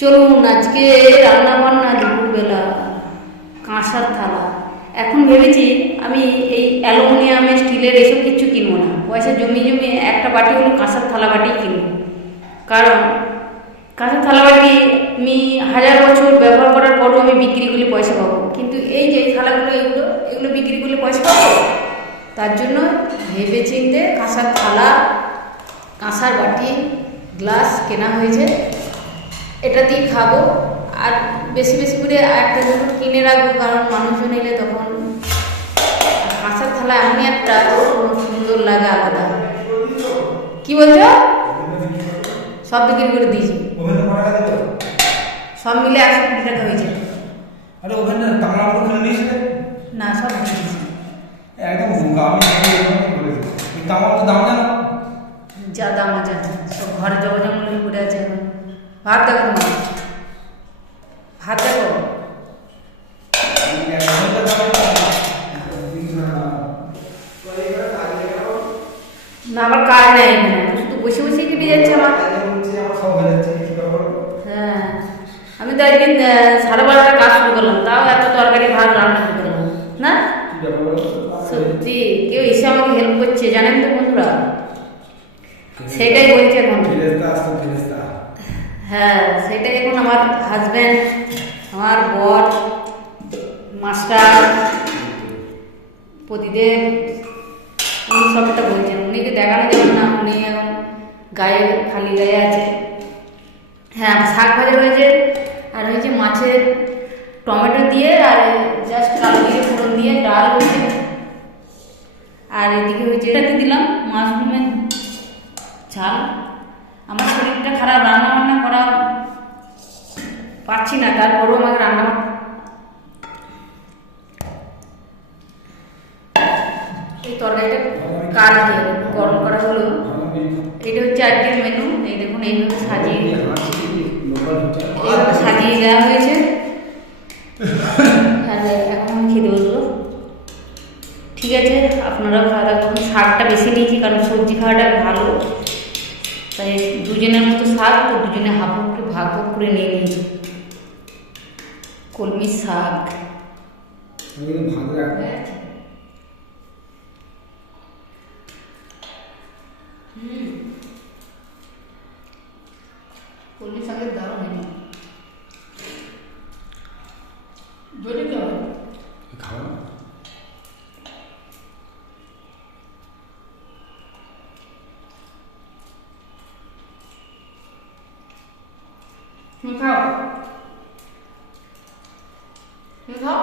চলুন আজকে রান্না বান্না দুপুরবেলা কাঁসার থালা। এখন ভেবেছি আমি এই অ্যালুমিনিয়ামের স্টিলের এসব কিছু কিনবো না, পয়সা জমিয়ে একটা বাটি হলো কাঁসার থালা বাটি কিনবো। কারণ কাঁসার থালা বাটি আমি 1000 বছর ব্যবহার করার পরও আমি বিক্রি করলে পয়সা পাবো, কিন্তু এই যে থালাগুলো এগুলো বিক্রি করলে পয়সা পাবো। তার জন্য ভেবেচিন্তে কাঁসার থালা, কাঁসার বাটি, গ্লাস কেনা হয়েছে। এটা দিয়ে খাবো, আর বেশি বেশি করে একটা দুটো কিনে রাখবো, কারণ মানুষজন এলে তখন কাঁসার থালা এমনি একটা সুন্দর লাগে, আলাদা। কি বলছো? সব বিক্রি করে দিয়েছি, সব মিলে 120 টাকা হয়েছে। না, সব দিয়েছি। যা দাম আছে সব ঘরে জগজঙ্গল করে আছে। এখন ভাত দেখো, ভাত দেখো। না, আবার কাজ নেই এখানে, শুধু বসে বসে কেটে যাচ্ছে আমার। হ্যাঁ, আমি তো একদিন 12:30 কাজ শুরু করলাম, তাও এত তরকারি ভাত রান্না করতে পারলাম না। সত্যি কেউ এসে আমাকে হেল্প করছে, জানেন তো বন্ধুরা, সেটাই বলছে এখন। হ্যাঁ, সেটাই এখন আমার হাজব্যান্ড, আমার বর, মাস্টার প্রতিদেব, উনি সবটা বলছেন। উনিকে দেখানো যাবে না, উনি এখন গায়ে খালি গায়ে আছে। হ্যাঁ, শাক ভাজা হয়েছে, আর হয়েছে মাছের টমেটো দিয়ে, আর জাস্ট আলু দিয়ে ফোড়ন দিয়ে ডাল হয়েছে। আর এদিকে হয়েছে, এটাতে দিলাম মাশরুমের ঝাল। আমার শরীরটা খারাপ, রান্না বান্না করা পারছি না, তারপরেও আমাকে রান্না এই তরকারিটা কাল দিয়ে গরম করা হলো। এটা হচ্ছে আজকের মেনু। এই দেখুন, এইভাবে সাজিয়ে দেওয়া হয়েছে। আর এখন আমি খেতে বসবো। ঠিক আছে, আপনারাও খাওয়া দাওয়া করুন। শাকটা বেশি নিয়েছি, কারণ সবজি খাওয়াটা ভালো, তাই দুজনের মতো শাক, তো দুজনে হাফ করে ভাগ করে নিয়ে নিয়েছি। কলমি শাক, কলমি শাকের দারুণ হয়নি। জোরে কি হবে? খাও, তুমি খাও, তুমি খাও।